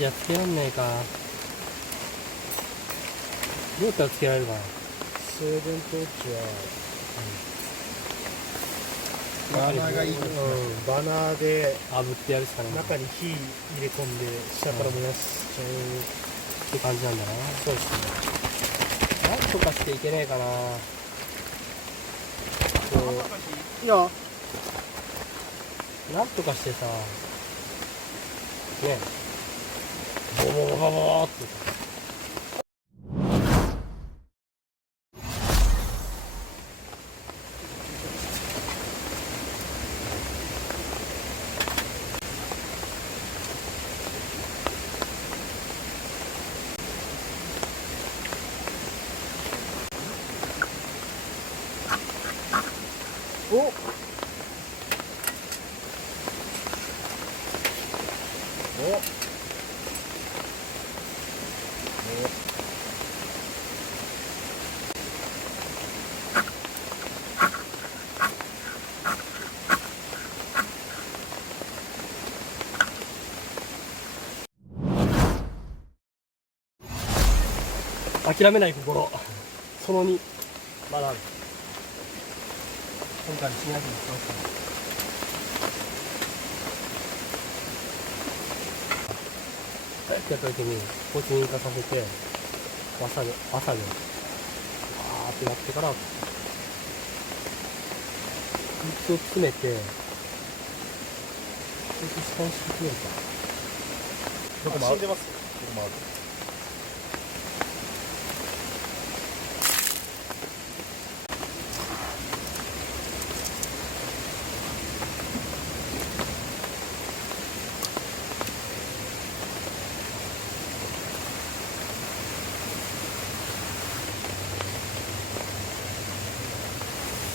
じゃつけらんないか。どうやったらつけられるかな。静電トーチは、バーナーがいいですね。バーナーで炙ってやるしかない。中に火入れ込んで下から燃やしちゃうって感じなんだな。そうですね。なんとかしていけねえかな。いや、なんとかしてさ、ね、ボボボボボーってさ。おお諦めない心。その2、まだある。今回の新薬に使おうかな。早くやった時に、こっちに引火させて、わさび、わーってやってから、水を詰めて、それで下に敷き詰めるか。どこも死んでますよ。どこもある。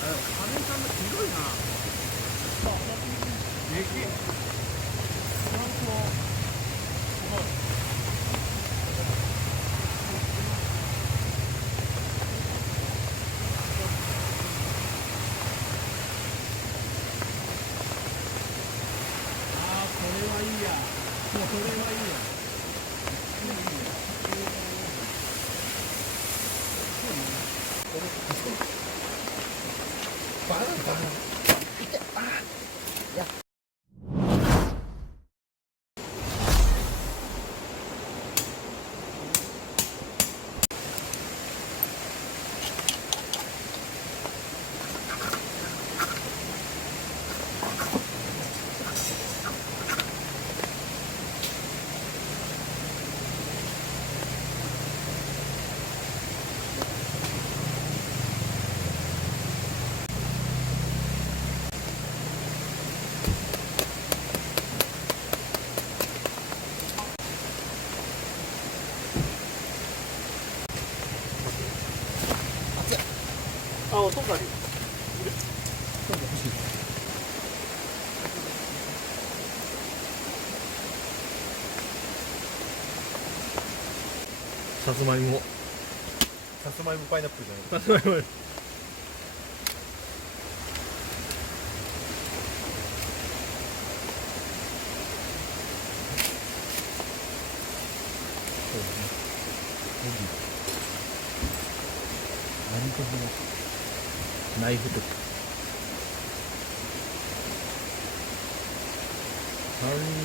仮面さんがひどいな。でけえ。バナナいて、あー、いや。あ、音があるよ。さつまいも。さつまいもパイナップルじゃない。さつまいも。なるほど。ナイフとか。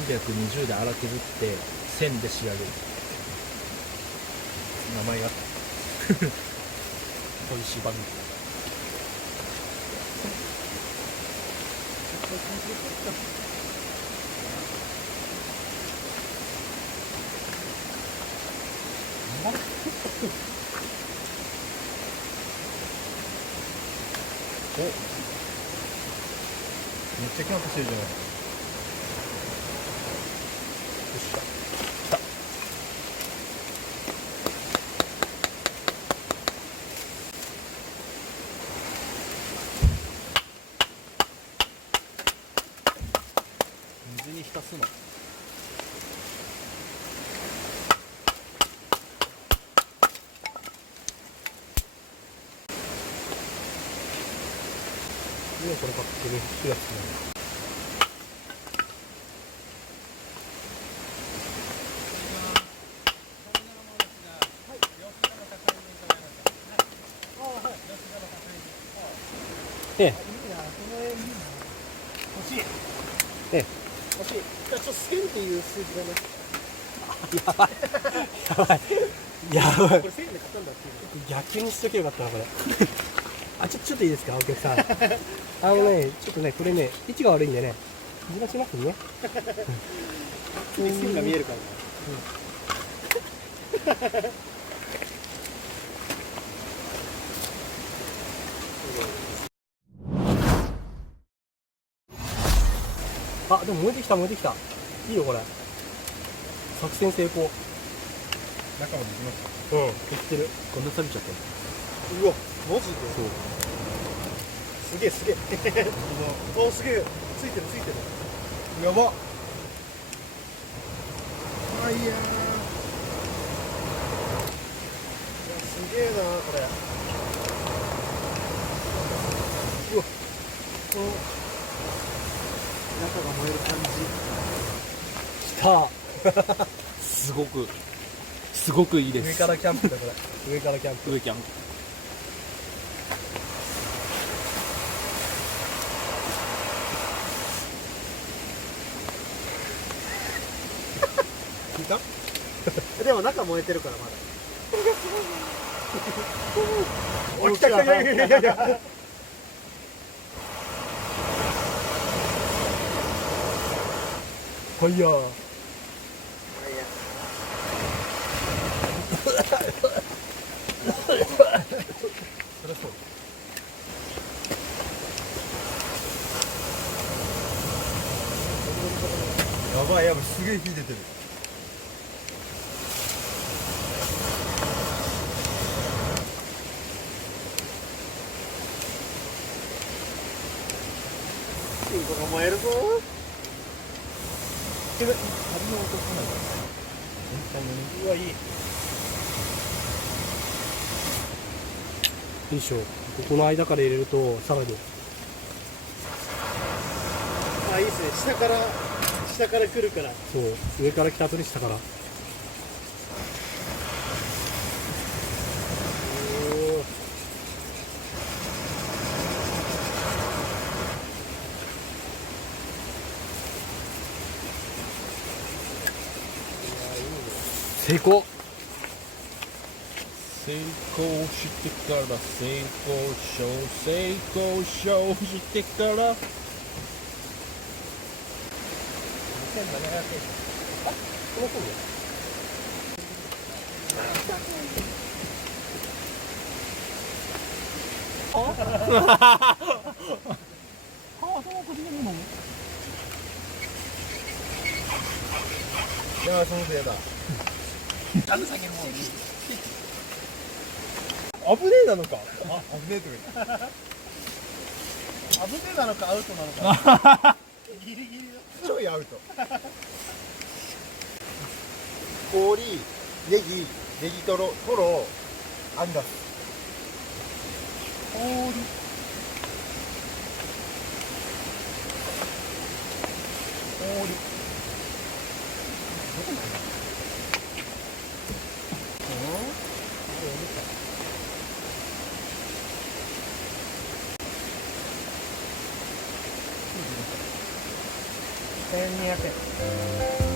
320で粗削って1000で仕上げる。名前が小石番組。お、めっちゃキャンプしてるじゃない。水に浸すの。これ買ってね、火がつくね。ええ、いいな、この絵いいな。欲しい。ええ、欲しい。じゃあちょっと1000っていう数字がね。やばい、やばい、やばい、これ1000円で買ったんだっていう。逆にしとけばよかったな、これ。あ、ちょっといいですか、お客さん。ちょっとね、これね、位置が悪いんでね、ずらしますね。線が見えるからな。あ、でも燃えてきた、燃えてきた。いいよ、これ。作戦成功。中まで行きました。うん、できてる。こんな錆びちゃったの。うわ、マジでそう。すげえすげえ。お、すげえ。ついてるついてる。やばっ。あ、いやいや、すげえな、これ。うわ、この中が燃える感じ。来た。すごくいいです。上からキャンプだ、これ。上からキャンプ。上キャン。聞いた？でも中燃えてるからまだ。お、来た来た来た来た来た。はいやー。やばいやばい、すげえ火出てる。金庫が燃えるぞ。旅の音来ないからうわ、いい。いいでしょ。この間から入れると、さらに。あ、いいですね。下から来るから。そう。上から来た後に下から。おお。成功。成功してから成功してから2700円。この本ね。いやー、その手やだ。危ねえなのか。危ねえとか言って。危ねなのかアウトなのか。ギリギリだ。ちょいアウト。氷、ネギ、ネギトロ、アンガス。1200円。